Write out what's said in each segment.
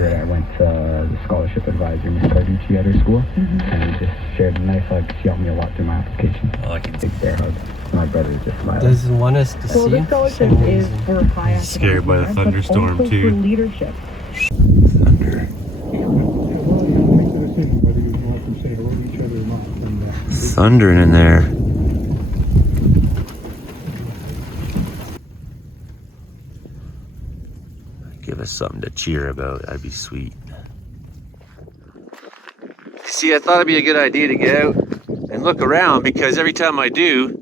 yesterday I went to the scholarship advisor, Miss Carducci, at her school, and we just shared a nice hug. She helped me a lot through my application. Oh, I can Big bear hug. My brother just smiled. Doesn't want us to So see the him. scholarship is for high academic scared by the merit, but thunderstorm, also too. for leadership. Thunder. Thundering in there. Give us something to cheer about. That'd be sweet. See, I thought it'd be a good idea to get out and look around, because every time I do,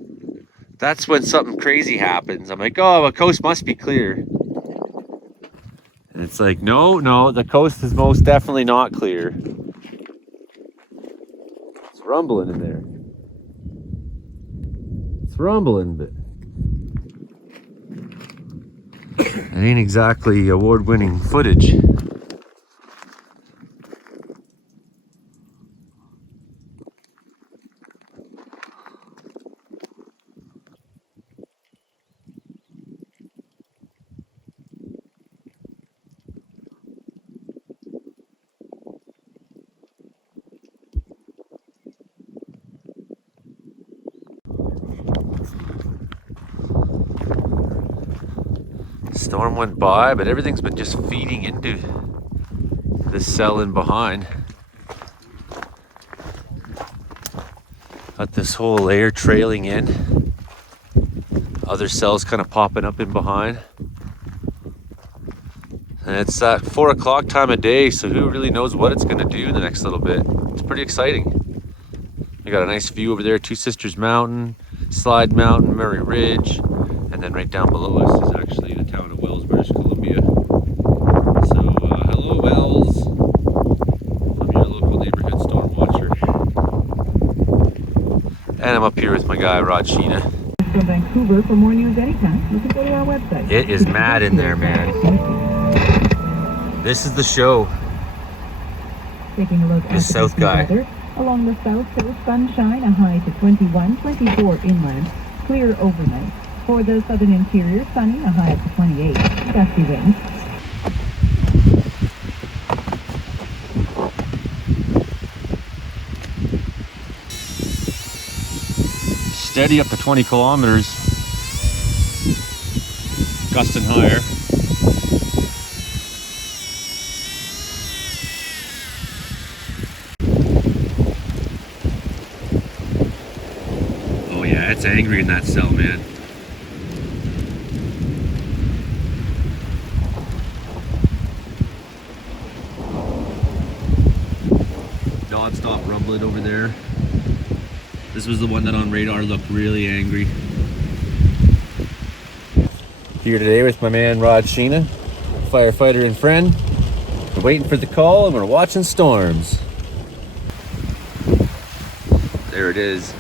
that's when something crazy happens. I'm like, oh, the coast must be clear. And it's like, no, the coast is most definitely not clear. It's rumbling in there. It's rumbling, but it ain't exactly award-winning footage. Storm went by, but everything's been just feeding into this cell in behind. Got this whole layer trailing in. Other cells kind of popping up in behind. And it's that 4 o'clock time of day, so who really knows what it's going to do in the next little bit. It's pretty exciting. We got a nice view over there, Two Sisters Mountain, Slide Mountain, Murray Ridge, and then right down below us is actually the town of Wells, British Columbia. So, hello Wells. I'm your local neighborhood storm watcher. And I'm up here with my guy, Rod Sheena. From Vancouver, for more news anytime, you can go to our website. It is mad in there, man. This is the show. Taking a look at The south guy. weather. Along the south coast, sunshine, a high to 21, 24 inland, clear overnight. For the southern interior, sunny, a high to 28, gusty winds. Steady up to 20 kilometers. Gusting higher. Oh yeah, it's angry in that cell, man. Non-stop rumbling over there. This was the one that on radar looked really angry. Here today with my man Rod Sheena, firefighter and friend. We're waiting for the call and we're watching storms. There it is.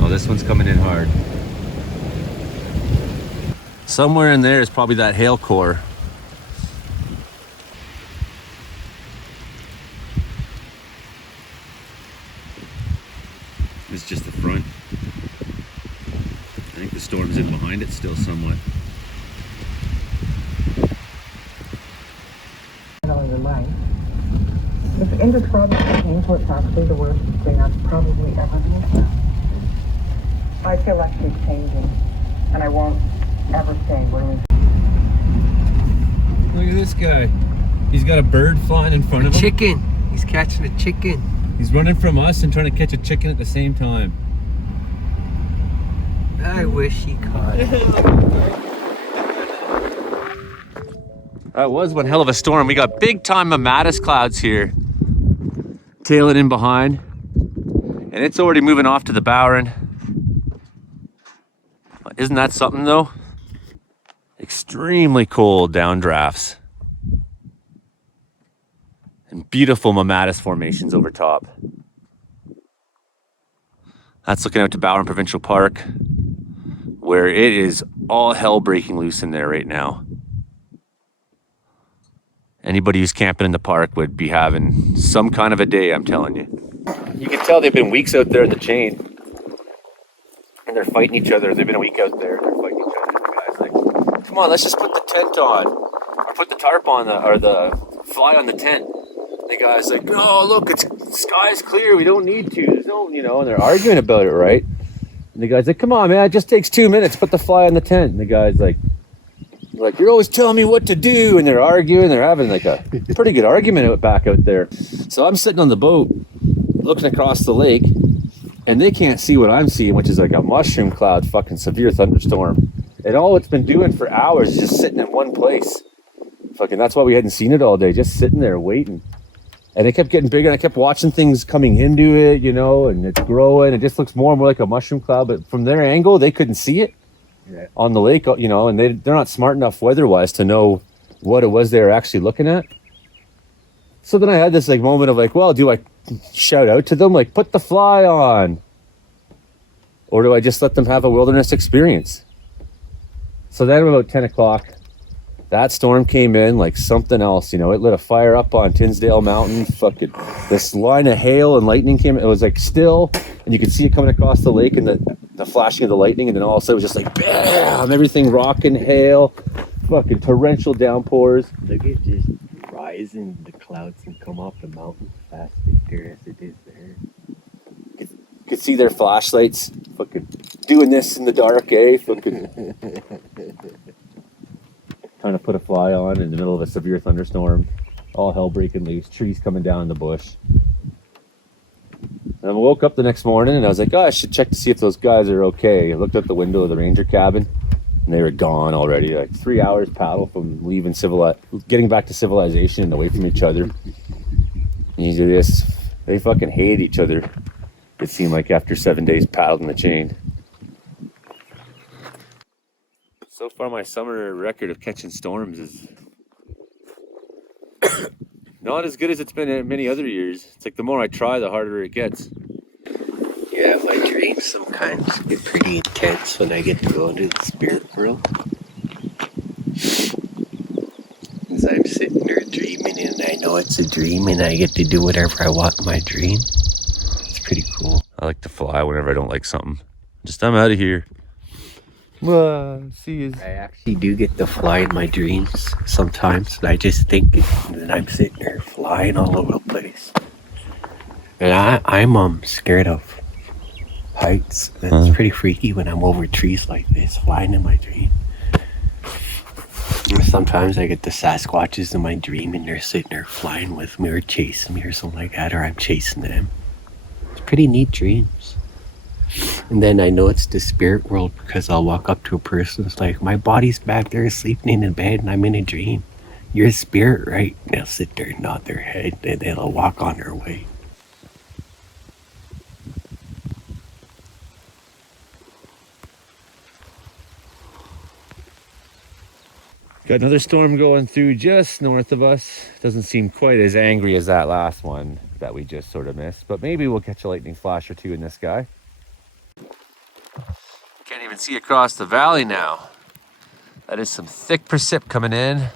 Oh, this one's coming in hard. Somewhere in there is probably that hail core. It's just the front. I think the storm's in behind it still somewhat. On your mind. If indescribable pain what's actually the worst thing I've probably ever been. I feel like she's changing, and I won't ever stay where we. Look at this guy. He's got a bird flying in front of him. Chicken. He's catching a chicken. He's running from us and trying to catch a chicken at the same time. I wish he caught it. That was one hell of a storm. We got big time mammatus clouds here, tailing in behind, and it's already moving off to the Bowron. Isn't that something though? Extremely cold downdrafts and beautiful mammatus formations over top. That's looking out to Bowron Provincial Park, where it is all hell breaking loose in there right now. Anybody who's camping in the park would be having some kind of a day, I'm telling you. You can tell they've been weeks out there at the chain. and they're fighting each other. They've been a week out there. They're fighting each other. The guy's like, "Come on, let's just put the tent on, or put the tarp on, or the fly on the tent." The guy's like, "No, look, the sky's clear. We don't need to. There's no, you know." And they're arguing about it, right? And the guy's like, "Come on, man, it just takes 2 minutes. Put the fly on the tent." And the guy's like, "You're always telling me what to do." And they're arguing. They're having like a pretty good argument back out there. So I'm sitting on the boat looking across the lake, and they can't see what I'm seeing, which is like a mushroom cloud, fucking severe thunderstorm. And all it's been doing for hours is just sitting in one place. Fucking, that's why we hadn't seen it all day, just sitting there waiting. And it kept getting bigger, and I kept watching things coming into it, you know, and it's growing. It just looks more and more like a mushroom cloud, but from their angle, they couldn't see it on the lake, you know, and they're not smart enough weather-wise to know what it was they were actually looking at. So then I had this like moment of like, well, do I shout out to them, like, put the fly on? Or do I just let them have a wilderness experience? So then about 10 o'clock, that storm came in like something else, you know. It lit a fire up on Tinsdale Mountain. Fucking this line of hail and lightning came. It was like still, and you could see it coming across the lake and the flashing of the lightning. And then all of a sudden it was just like bam, everything rocking, hail, fucking torrential downpours. Look at just rising the clouds and come off the mountain fast and clear as it is there. You could see their flashlights fucking doing this in the dark, eh? Fucking trying to put a fly on in the middle of a severe thunderstorm. All hell breaking loose, trees coming down in the bush. And I woke up the next morning and I was like, oh, I should check to see if those guys are okay. I looked out the window of the ranger cabin and they were gone already. Like 3 hours paddle from leaving getting back to civilization and away from each other. And you do this, they fucking hate each other. It seemed like after 7 days paddling the chain. So far, my summer record of catching storms is not as good as it's been in many other years. It's like the more I try, the harder it gets. Yeah, my dreams sometimes get pretty intense when I get to go into the spirit world. As I'm sitting there dreaming and I know it's a dream and I get to do whatever I want in my dream. It's pretty cool. I like to fly whenever I don't like something. Just, I'm out of here. See you. I actually do get to fly in my dreams sometimes. And I just think that I'm sitting there flying all over the place. And I'm scared of heights. And it's pretty freaky when I'm over trees like this, flying in my dream. And sometimes I get the Sasquatches in my dream and they're sitting there flying with me or chasing me or something like that, or I'm chasing them. It's pretty neat dreams. And then I know it's the spirit world because I'll walk up to a person. It's like, my body's back there sleeping in bed and I'm in a dream. You're a spirit, right? And they'll sit there and nod their head and they'll walk on their way. Got another storm going through just north of us. Doesn't seem quite as angry as that last one that we just sort of missed, but maybe we'll catch a lightning flash or two in this guy. Can't even see across the valley now. That is some thick precip coming in.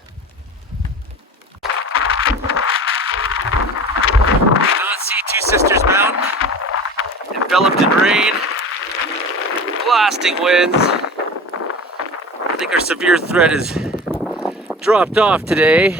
Cannot see Two Sisters Mountain. Enveloped in rain. Blasting winds. I think our severe threat is dropped off today.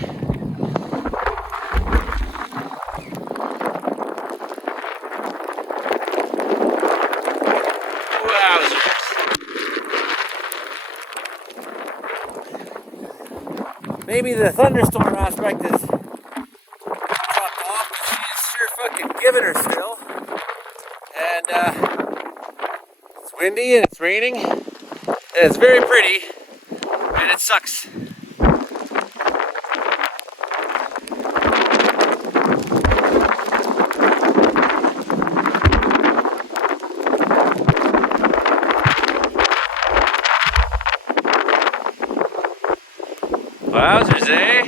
Maybe the thunderstorm aspect is dropped off, but she's sure fucking giving her still. And it's windy and it's raining and it's very pretty and it sucks. Wowzers, eh?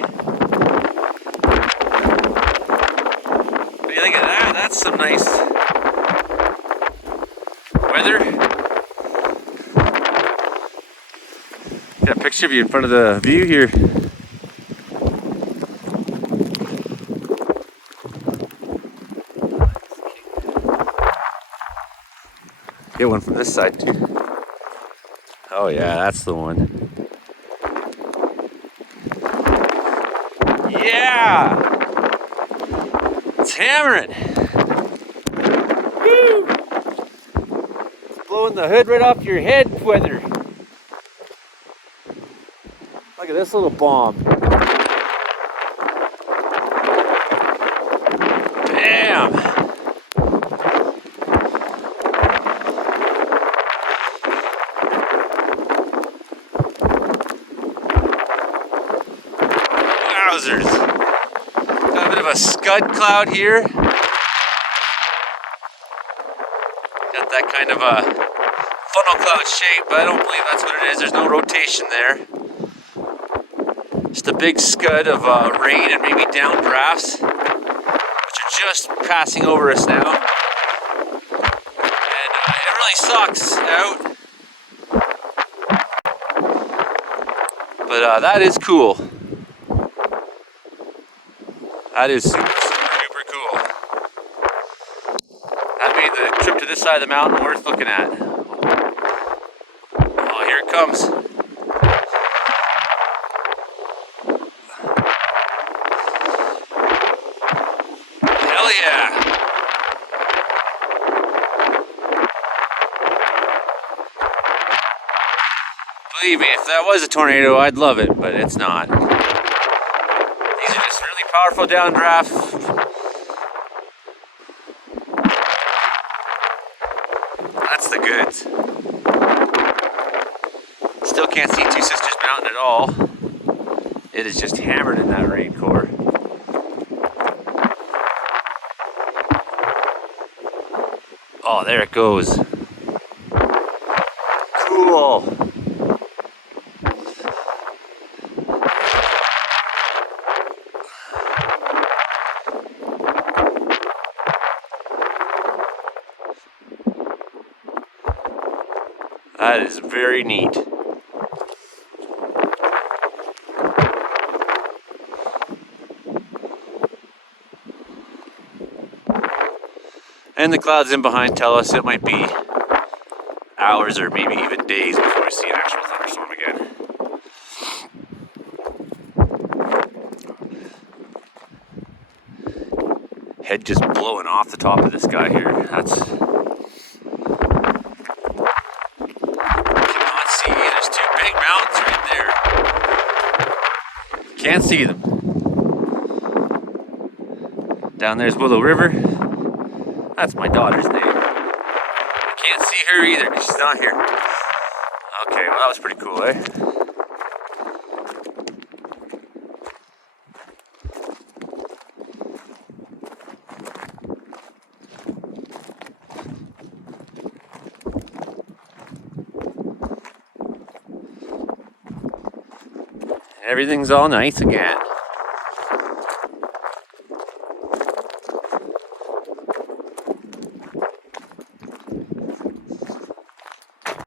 What do you think of that? That's some nice weather. Got a picture of you in front of the view here. Get one from this side too. Oh yeah, that's the one. Yeah! It's hammering. Woo! It's blowing the hood right off your head, weather. Look at this little bomb. Damn! Wowzers! Got a bit of a scud cloud here. Got that kind of a funnel cloud shape, but I don't believe that's what it is. There's no rotation there. Just a big scud of rain and maybe downdrafts, which are just passing over us now. And it really sucks out. But that is cool. That is super, super cool. That made the trip to this side of the mountain worth looking at. Oh, here it comes. Hell yeah. Believe me, if that was a tornado, I'd love it, but it's not. These are just really powerful downdrafts. That's the goods. Still can't see Two Sisters Mountain at all. It is just hammered in that rain core. Oh, there it goes. Cool. That is very neat. And the clouds in behind tell us it might be hours or maybe even days before we see an actual thunderstorm again. Head just blowing off the top of this guy here. That's... Cannot see. There's two big mountains right there. Can't see them. Down there's Willow River. That's my daughter's name. I can't see her either because she's not here. Okay, well that was pretty cool, eh? Everything's all nice again.